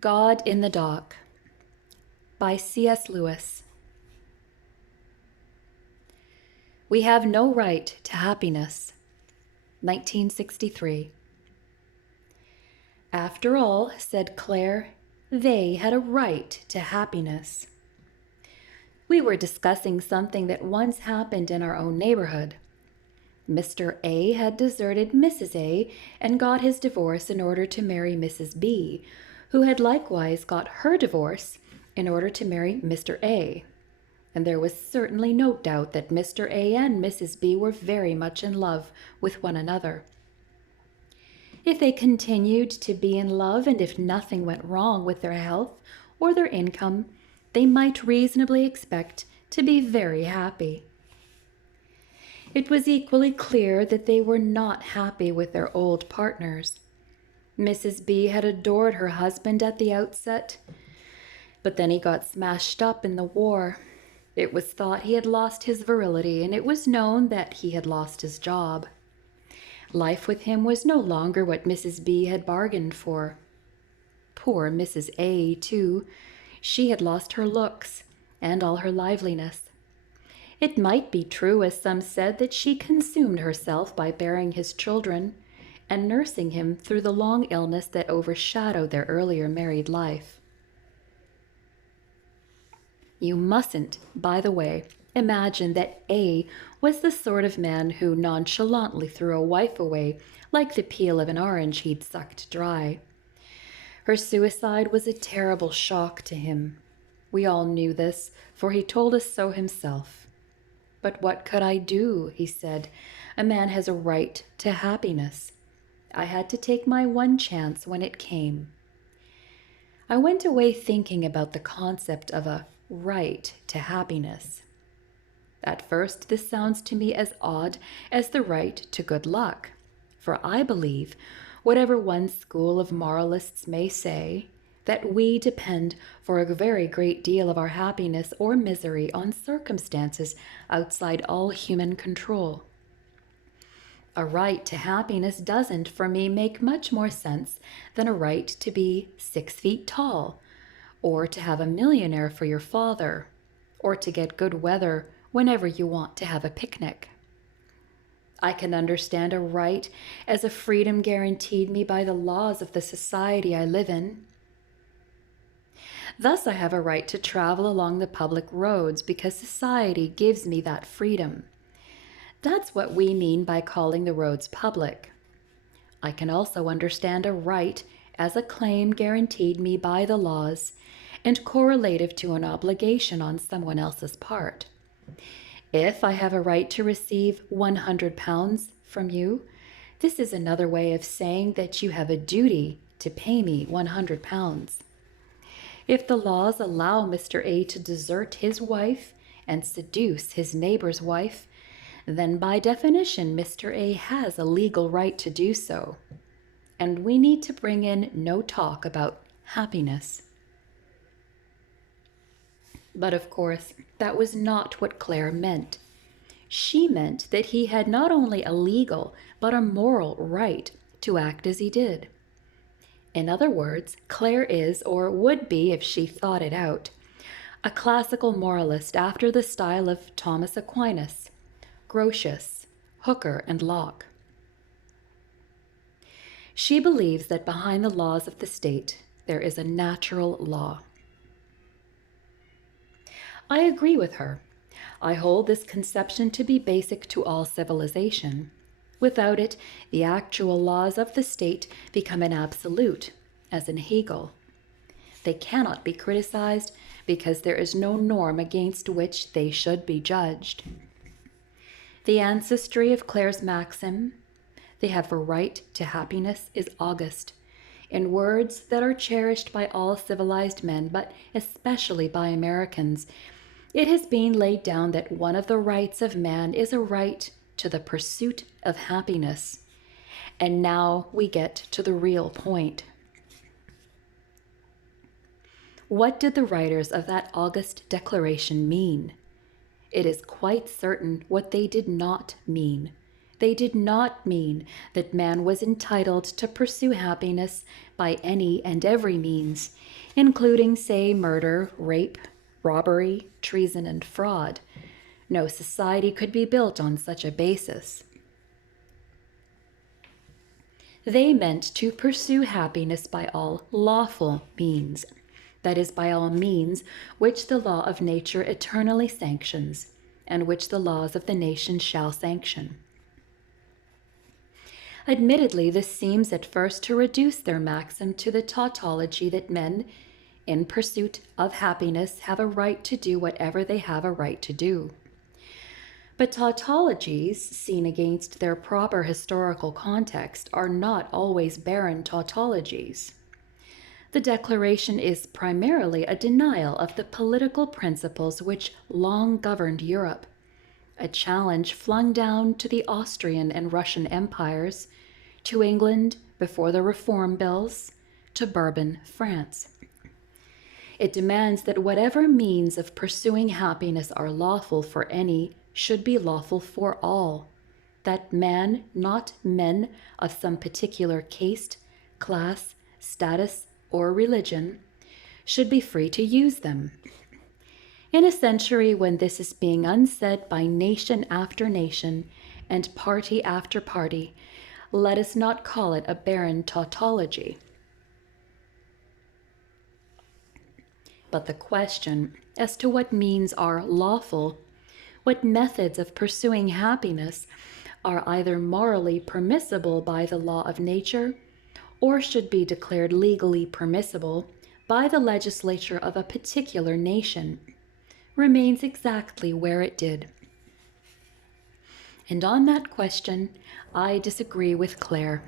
God in the Dock by C.S. Lewis. We have no right to happiness. 1963. After all, said Claire, they had a right to happiness. We were discussing something that once happened in our own neighborhood. Mr. A had deserted Mrs. A and got his divorce in order to marry Mrs. B, who had likewise got her divorce in order to marry Mr. A. And there was certainly no doubt that Mr. A and Mrs. B were very much in love with one another. If they continued to be in love, and if nothing went wrong with their health or their income, they might reasonably expect to be very happy. It was equally clear that they were not happy with their old partners. Mrs. B had adored her husband at the outset, but then he got smashed up in the war. It was thought he had lost his virility, and it was known that he had lost his job. Life with him was no longer what Mrs. B had bargained for. Poor Mrs. A, too. She had lost her looks and all her liveliness. It might be true, as some said, that she consumed herself by bearing his children and nursing him through the long illness that overshadowed their earlier married life. You mustn't, by the way, imagine that A was the sort of man who nonchalantly threw a wife away like the peel of an orange he'd sucked dry. Her suicide was a terrible shock to him. We all knew this, for he told us so himself. But what could I do, he said. A man has a right to happiness. I had to take my one chance when it came. I went away thinking about the concept of a right to happiness. At first, this sounds to me as odd as the right to good luck, for I believe, whatever one school of moralists may say, that we depend for a very great deal of our happiness or misery on circumstances outside all human control. A right to happiness doesn't, for me, make much more sense than a right to be 6 feet tall, or to have a millionaire for your father, or to get good weather whenever you want to have a picnic. I can understand a right as a freedom guaranteed me by the laws of the society I live in. Thus, I have a right to travel along the public roads because society gives me that freedom. That's what we mean by calling the roads public. I can also understand a right as a claim guaranteed me by the laws and correlative to an obligation on someone else's part. If I have a right to receive 100 pounds from you, this is another way of saying that you have a duty to pay me 100 pounds. If the laws allow Mr. A to desert his wife and seduce his neighbor's wife, then by definition Mr. A has a legal right to do so. And we need to bring in no talk about happiness. But of course, that was not what Claire meant. She meant that he had not only a legal, but a moral right to act as he did. In other words, Claire is, or would be if she thought it out, a classical moralist after the style of Thomas Aquinas, Grotius, Hooker, and Locke. She believes that behind the laws of the state, there is a natural law. I agree with her. I hold this conception to be basic to all civilization. Without it, the actual laws of the state become an absolute, as in Hegel. They cannot be criticized because there is no norm against which they should be judged. The ancestry of Claire's maxim, "They have a right to happiness," is august, in words that are cherished by all civilized men, but especially by Americans. It has been laid down that one of the rights of man is a right to the pursuit of happiness. And now we get to the real point. What did the writers of that august declaration mean? It is quite certain what they did not mean, They did not mean that man was entitled to pursue happiness by any and every means, including, say, murder, rape, robbery, treason, and fraud. No society could be built on such a basis. They meant to pursue happiness by all lawful means, that is, by all means which the law of nature eternally sanctions, and which the laws of the nation shall sanction. Admittedly, this seems at first to reduce their maxim to the tautology that men, in pursuit of happiness, have a right to do whatever they have a right to do. But tautologies, seen against their proper historical context, are not always barren tautologies. The Declaration is primarily a denial of the political principles which long governed Europe, a challenge flung down to the Austrian and Russian empires, to England before the Reform Bills, to Bourbon France. It demands that whatever means of pursuing happiness are lawful for any should be lawful for all, that man, not men of some particular caste, class, status, or religion, should be free to use them. In a century when this is being unsaid by nation after nation and party after party, let us not call it a barren tautology. But the question as to what means are lawful, what methods of pursuing happiness are either morally permissible by the law of nature or should be declared legally permissible by the legislature of a particular nation, remains exactly where it did. And on that question, I disagree with Claire.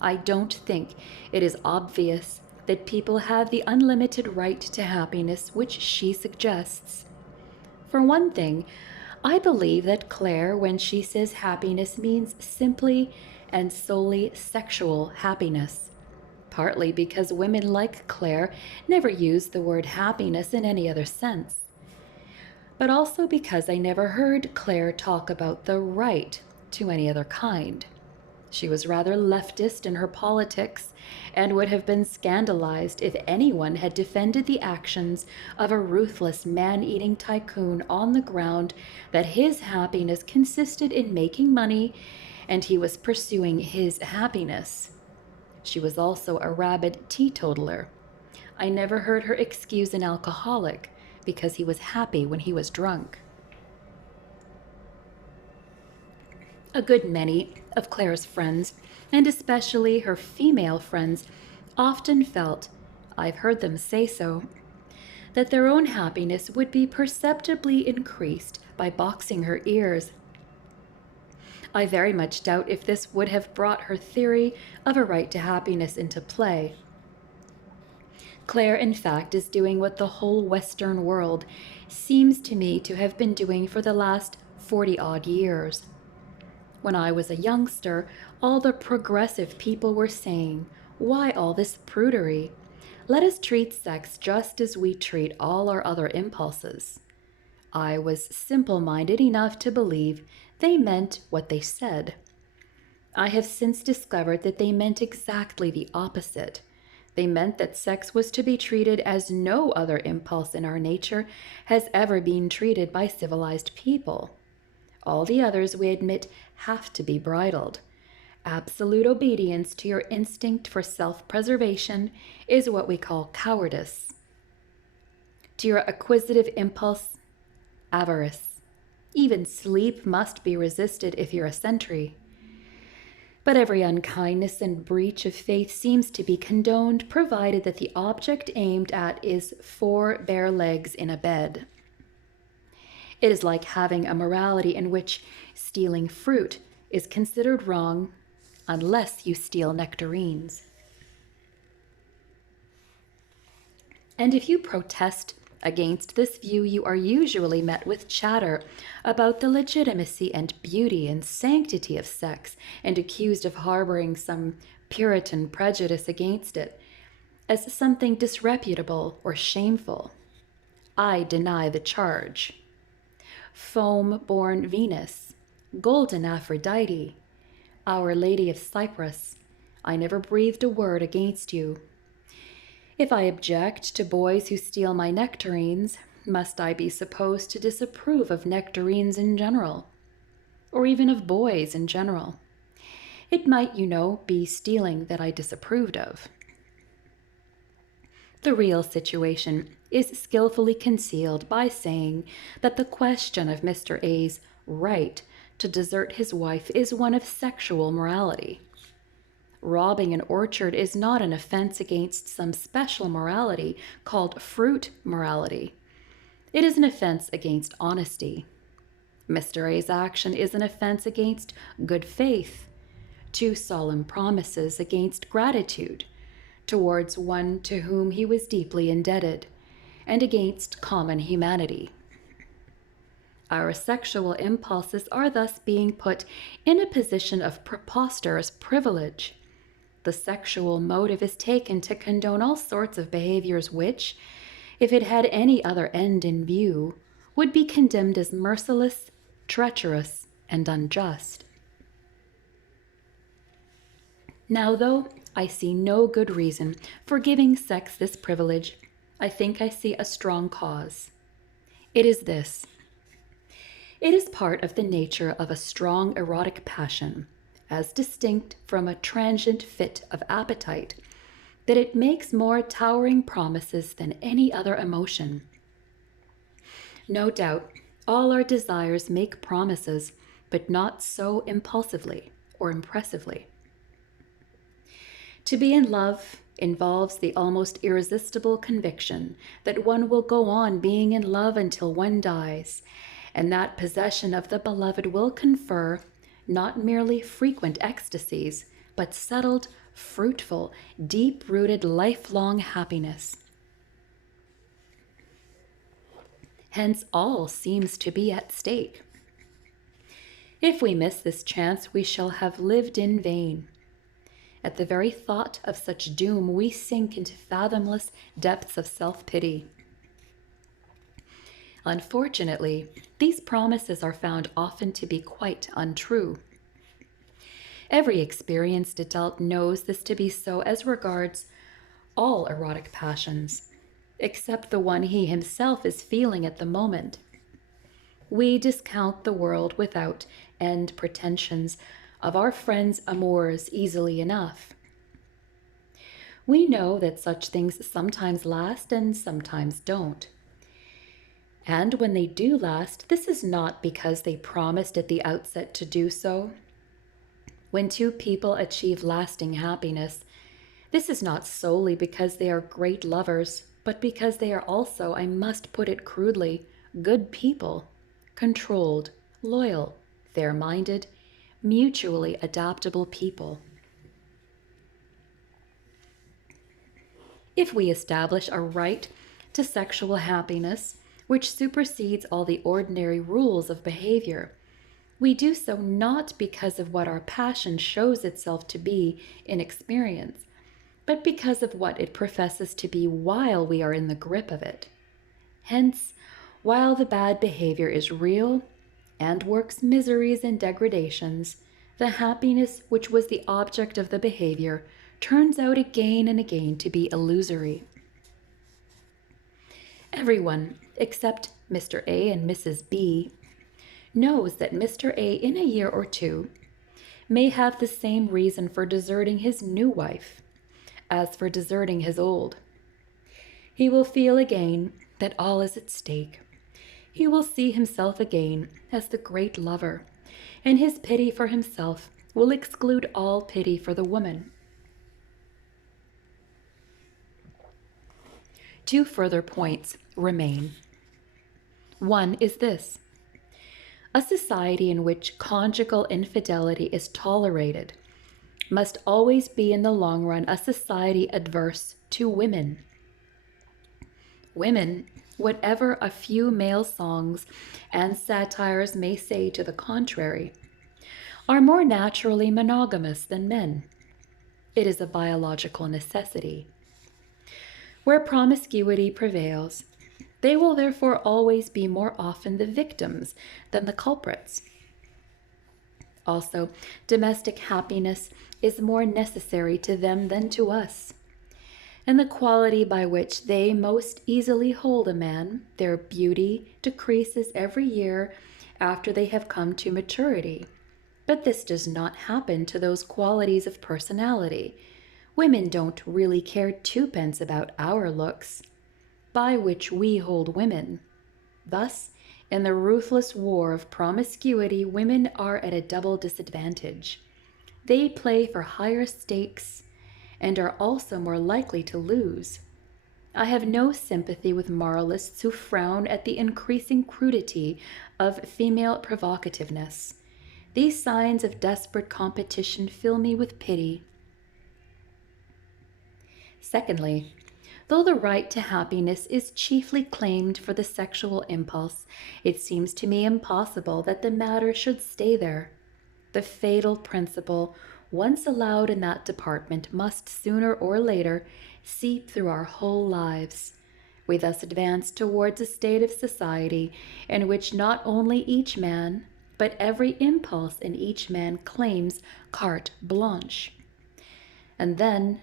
I don't think it is obvious that people have the unlimited right to happiness which she suggests. For one thing, I believe that Claire, when she says happiness, means simply and solely sexual happiness, partly because women like Claire never use the word happiness in any other sense, but also because I never heard Claire talk about the right to any other kind. She was rather leftist in her politics and would have been scandalized if anyone had defended the actions of a ruthless man-eating tycoon on the ground that his happiness consisted in making money and he was pursuing his happiness. She was also a rabid teetotaler. I never heard her excuse an alcoholic because he was happy when he was drunk. A good many of Claire's friends, and especially her female friends, often felt, I've heard them say so, that their own happiness would be perceptibly increased by boxing her ears. I very much doubt if this would have brought her theory of a right to happiness into play. Claire, in fact, is doing what the whole Western world seems to me to have been doing for the last 40-odd years. When I was a youngster, all the progressive people were saying, "Why all this prudery? Let us treat sex just as we treat all our other impulses." I was simple-minded enough to believe they meant what they said. I have since discovered that they meant exactly the opposite. They meant that sex was to be treated as no other impulse in our nature has ever been treated by civilized people. All the others, we admit, have to be bridled. Absolute obedience to your instinct for self-preservation is what we call cowardice. To your acquisitive impulse, avarice. Even sleep must be resisted if you're a sentry. But every unkindness and breach of faith seems to be condoned, provided that the object aimed at is 4 bare legs in a bed. It is like having a morality in which stealing fruit is considered wrong unless you steal nectarines. And if you protest against this view, you are usually met with chatter about the legitimacy and beauty and sanctity of sex and accused of harboring some Puritan prejudice against it as something disreputable or shameful. I deny the charge. Foam-born Venus, golden Aphrodite, Our Lady of Cyprus, I never breathed a word against you. If I object to boys who steal my nectarines, must I be supposed to disapprove of nectarines in general, or even of boys in general? It might, be stealing that I disapproved of. The real situation is skillfully concealed by saying that the question of Mr. A's right to desert his wife is one of sexual morality. Robbing an orchard is not an offense against some special morality called fruit morality. It is an offense against honesty. Mr. A's action is an offense against good faith, two solemn promises against gratitude towards one to whom he was deeply indebted, and against common humanity. Our sexual impulses are thus being put in a position of preposterous privilege. The sexual motive is taken to condone all sorts of behaviors which, if it had any other end in view, would be condemned as merciless, treacherous, and unjust. Now, though I see no good reason for giving sex this privilege, I think I see a strong cause. It is this. It is part of the nature of a strong erotic passion, as distinct from a transient fit of appetite, that it makes more towering promises than any other emotion. No doubt, all our desires make promises, but not so impulsively or impressively. To be in love involves the almost irresistible conviction that one will go on being in love until one dies, and that possession of the beloved will confer not merely frequent ecstasies, but settled, fruitful, deep-rooted, lifelong happiness. Hence, all seems to be at stake. If we miss this chance, we shall have lived in vain. At the very thought of such doom, we sink into fathomless depths of self-pity. Unfortunately, these promises are found often to be quite untrue. Every experienced adult knows this to be so as regards all erotic passions, except the one he himself is feeling at the moment. We discount the world without and pretensions of our friends' amours easily enough. We know that such things sometimes last and sometimes don't. And when they do last, this is not because they promised at the outset to do so. When two people achieve lasting happiness, this is not solely because they are great lovers, but because they are also, I must put it crudely, good people, controlled, loyal, fair-minded, mutually adaptable people. If we establish a right to sexual happiness, which supersedes all the ordinary rules of behavior, we do so not because of what our passion shows itself to be in experience, but because of what it professes to be while we are in the grip of it. Hence, while the bad behavior is real and works miseries and degradations, the happiness which was the object of the behavior turns out again and again to be illusory. Everyone, except Mr. A and Mrs. B, knows that Mr. A in a year or two may have the same reason for deserting his new wife as for deserting his old. He will feel again that all is at stake. He will see himself again as the great lover, and his pity for himself will exclude all pity for the woman. Two further points remain. One is this: a society in which conjugal infidelity is tolerated must always be in the long run a society adverse to women. Women, whatever a few male songs and satires may say to the contrary, are more naturally monogamous than men. It is a biological necessity. Where promiscuity prevails, they will therefore always be more often the victims than the culprits. Also, domestic happiness is more necessary to them than to us. And the quality by which they most easily hold a man, their beauty, decreases every year after they have come to maturity. But this does not happen to those qualities of personality. Women don't really care twopence about our looks, by which we hold women. Thus, in the ruthless war of promiscuity, women are at a double disadvantage. They play for higher stakes and are also more likely to lose. I have no sympathy with moralists who frown at the increasing crudity of female provocativeness. These signs of desperate competition fill me with pity. Secondly, though the right to happiness is chiefly claimed for the sexual impulse, it seems to me impossible that the matter should stay there. The fatal principle, once allowed in that department, must sooner or later seep through our whole lives. We thus advance towards a state of society in which not only each man, but every impulse in each man claims carte blanche. And then,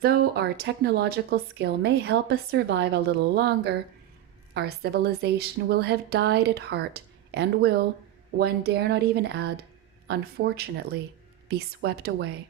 though our technological skill may help us survive a little longer, our civilization will have died at heart and will, one dare not even add, unfortunately, be swept away.